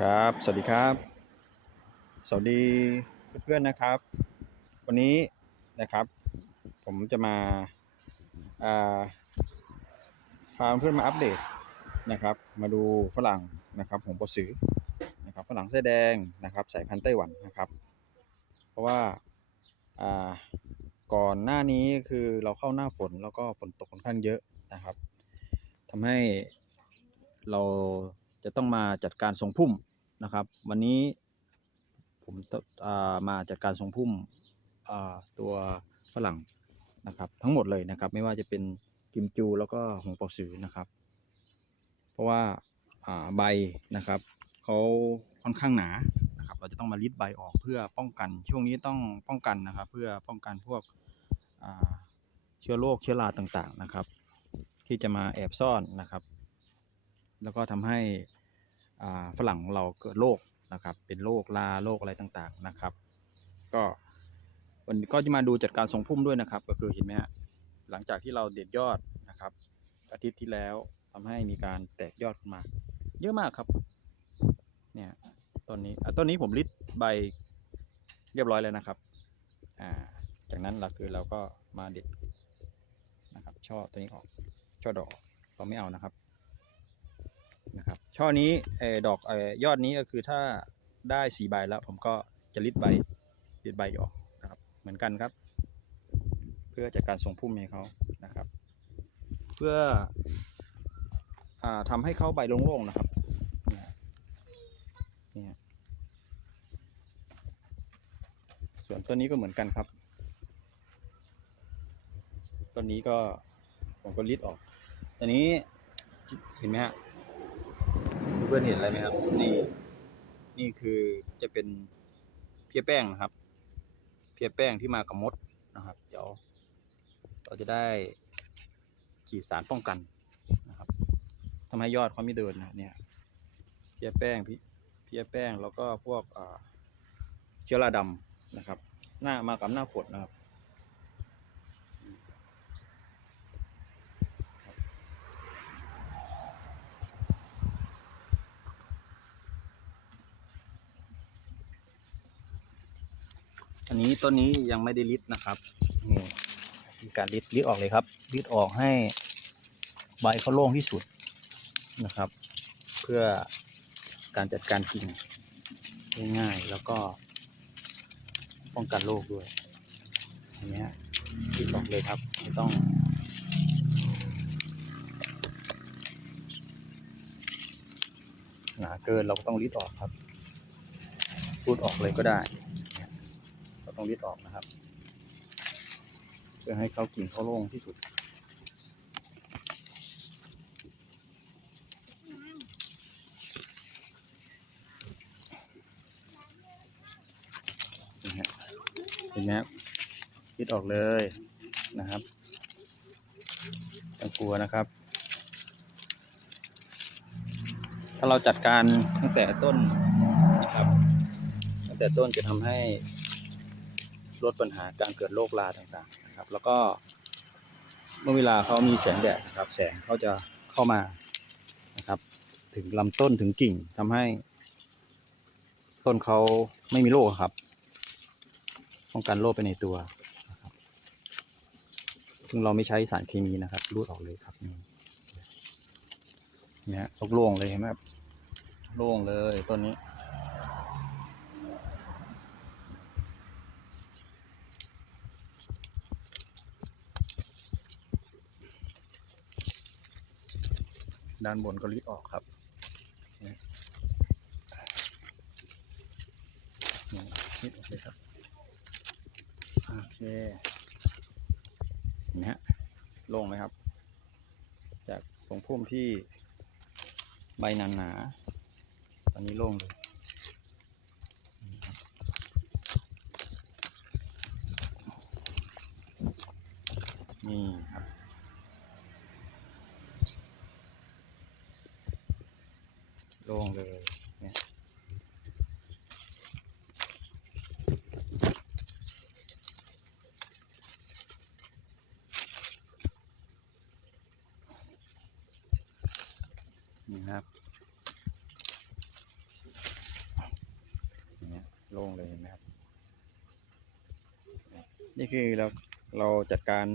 ครับ สวัสดีครับ สวัสดีเพื่อนๆนะครับ วันนี้นะครับ ผมจะมาพาเพื่อนมาอัปเดตนะครับ มาดูฝรั่งนะครับของปอสือนะครับฝรั่งเสื้อแดงนะครับสายพันธุ์ไต้หวันนะครับ เพราะว่าอ่าก่อนหน้านี้คือเราเข้าหน้าฝนแล้วก็ฝนตกค่อนข้างเยอะนะครับทำให้เราจะต้องมาจัดการทรงพุ่ม นะครับ วันนี้ผมมาจัดการทรงพุ่มตัวฝรั่งนะครับ ทั้งหมดเลยนะครับ ไม่ว่าจะเป็นกิมจูแล้วก็หงเปาสือนะครับ เพราะว่าใบนะครับเขาค่อนข้างหนานะครับ เราจะต้องมารีดใบออกเพื่อป้องกัน ช่วงนี้ต้องป้องกันนะครับ เพื่อป้องกันพวกเชื้อโรคเชื้อราต่างๆนะครับ ที่จะมาแอบซ่อนนะครับ แล้วก็ทำให้ ฝรั่งของเราเกิดโรคนะครับ เป็นโรคราโรคอะไรต่างๆนะครับ ก็วันนี้ก็จะมาดูจัดการทรงพุ่มด้วยนะครับ ก็คือเห็นไหมฮะหลังจากที่เราเด็ดยอดนะครับ อาทิตย์ที่แล้วทำให้มีการแตกยอดขึ้นมา เยอะมากครับ เนี่ยต้นนี้อะต้นนี้ผมริดใบเรียบร้อยแล้วนะครับอ่าจากนั้นเราคือเราก็มาเด็ดนะครับ ช่อตัวนี้ออกช่อดอกเราไม่เอานะครับ นะครับ ช่อนี้อดอกอยอดนี้ก็คือถ้าได้สี่ใบแล้ว ผมก็จะริดใบริดใบออกนะครับ เหมือนกันครับ เพื่อจัดการส่งพุ่มให้เขานะครับ เพื่ออ่าทำให้เขาใบโล่งๆนะครับนี่ส่วนต้นนี้ก็เหมือนกันครับต้นนี้ก็ผมก็ริดออกตอนนี้เห็นไหมฮะ เพื่อนเห็นอะไรไหมครับ นี่นี่คือจะเป็นเพี้ยแป้งนะครับ เพี้ยแป้งที่มากับมดนะครับ เดี๋ยว เราจะได้ฉีดสารป้องกันนะครับทำให้ยอดเขาไม่เดินนะเนี่ย เพี้ยแป้งพเพี้ยแป้งแล้วก็พวกเชื้อราดำนะครับ หน้ามากับหน้าฝนนะครับ อันนี้ต้นนี้ยังไม่ได้ลิดนะครับนี่มีการลิดลิดออกเลยครับลิดออกให้ใบเขาโล่งที่สุดนะครับ เพื่อการจัดการกิ่งง่ายๆแล้วก็ป้องกันโรคด้วยอันนี้ลิดออกเลยครับไม่ต้องหนาเกินเราก็ต้องลิดออกครับพูดออกเลยก็ได้ ต้องรีดออกนะครับ เพื่อให้เขากิ่งเขาโล่งที่สุด เห็นไหมครับรีดออกเลยนะครับต้องกลัวนะครับ ถ้าเราจัดการตั้งแต่ต้นนะครับ ตั้งแต่ต้นจะทำให้ ลดปัญหาการเกิดโรคราต่างๆนะครับ แล้วก็เมื่อเวลาเขามีแสงแดดนะครับ แสงเขาจะเข้ามานะครับ ถึงลำต้นถึงกิ่งทำให้ ต้นเขาไม่มีโรคครับป้องกันโรคไปในตัวนะครับซึ่งเราไม่ใช้สารเคมีนะครับ รูดออกเลยครับนี่เนี่ยโล่งเลยเห็นไหมครับโล่งเลยต้นนี้ ด้านบนก็รีดออกครับนี่นี่รีดออกเลยครับ โอเคเห็นไหมฮะโล่งไหมครับ จากทรงพุ่มที่ใบหนาหนาตอนนี้โล่งเลยนี่ครับนี่ครับ โล่งเลยเนี่ยนี่ครับโล่งเลยเห็นไหมครับ นี่คือเราเราจัดการ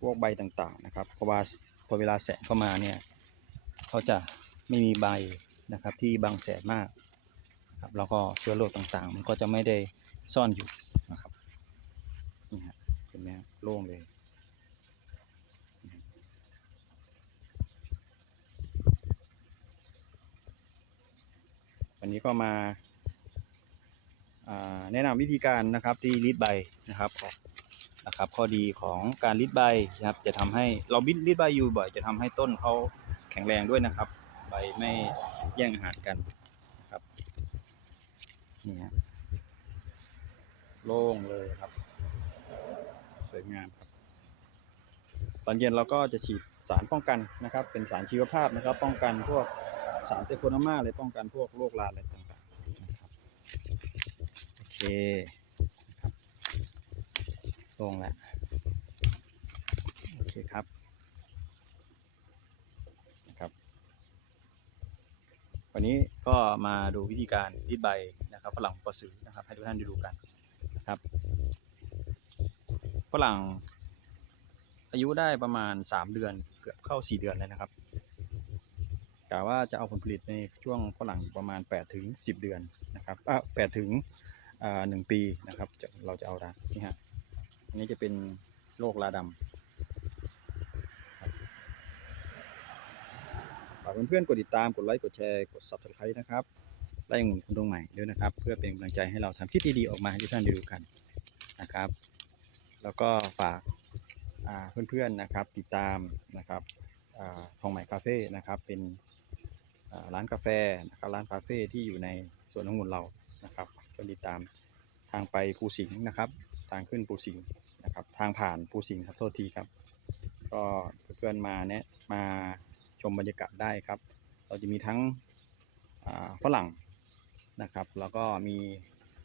พวกใบต่างๆนะครับเพราะว่าพอเวลาแสงเข้ามาเนี่ย เขาจะ ไม่มีใบนะครับที่บังแสงมากครับแล้วก็เชื้อโรคต่างๆ มันก็จะไม่ได้ซ่อนอยู่นะครับนี่ฮะเห็นไหมโล่งเลยวันนี้ก็มาาแนะนำวิธีการนะครับที่รีดใบนะครับนะครับ ข้อดีของการรีดใบนะครับ จะทำให้เราบิดรีดใบอยู่บ่อยจะทำให้ต้นเขาแข็งแรงด้วยนะครับ ใบไม่แย่งอาหารกันครับนี่ฮะโล่งเลยครับ สวยงามครับ ตอนเย็นเราก็จะฉีดสารป้องกันนะครับ เป็นสารชีวภาพนะครับ ป้องกันพวกสารเตโคนามาเลยป้องกันพวกโรคราอะไรต่างๆนะครับโอเคนะครับลงแล้วโอเคครับนะครับ วันนี้ก็มาดูวิธีการรีดใบนะครับฝรั่งปอสือนะครับ ให้ทุกท่านได้ดูกันนะครับฝรั่งอายุได้ประมาณ 3 เดือนเกือบเข้า 4 เดือนเลยนะครับกะว่าจะเอาผลผลิตในช่วงฝรั่งประมาณ8ถึง10 เดือนนะครับอะ8ถึงอ่า1ปีนะครับเราจะเอาได้นี่ฮะอันนี้จะเป็นโรคลาดำครับฝากเพื่อนๆกดติดตามกดไลค์กดแชร์กด subscribe นะครับไล่หมุนคุณตรงใหม่ด้วยนะครับ เพื่อเป็นกำลังใจให้เราทำคลิปดีๆออกมาให้ทุกท่านได้ดูกันนะครับ แล้วก็ฝากเพื่อนๆนะครับติดตามนะครับทองใหม่คาเฟ่นะครับเป็นร้านกาแฟนะครับร้านคาเฟ่ที่อยู่ในสวนองุ่นเรานะครับก็ติดตามทางไปภูสิงห์นะครับ ทางขึ้นภูสิงห์นะครับ ทางผ่านภูสิงห์ครับโทษทีครับ ก็เพื่อนๆมาแนะมา ชมบรรยากาศได้ครับ เราจะมีทั้งฝรั่งนะครับ แล้วก็มี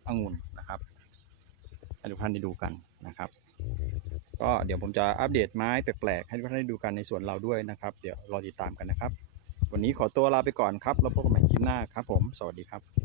องุ่นนะครับให้ทุกท่านได้ดูกันนะครับ ก็เดี๋ยวผมจะอัปเดตไม้แปลกๆให้ทุกท่านได้ดูกันในส่วนเราด้วยนะครับ เดี๋ยวรอติดตามกันนะครับ วันนี้ขอตัวลาไปก่อนครับ แล้วพบกันใหม่คลิปหน้าครับผม สวัสดีครับ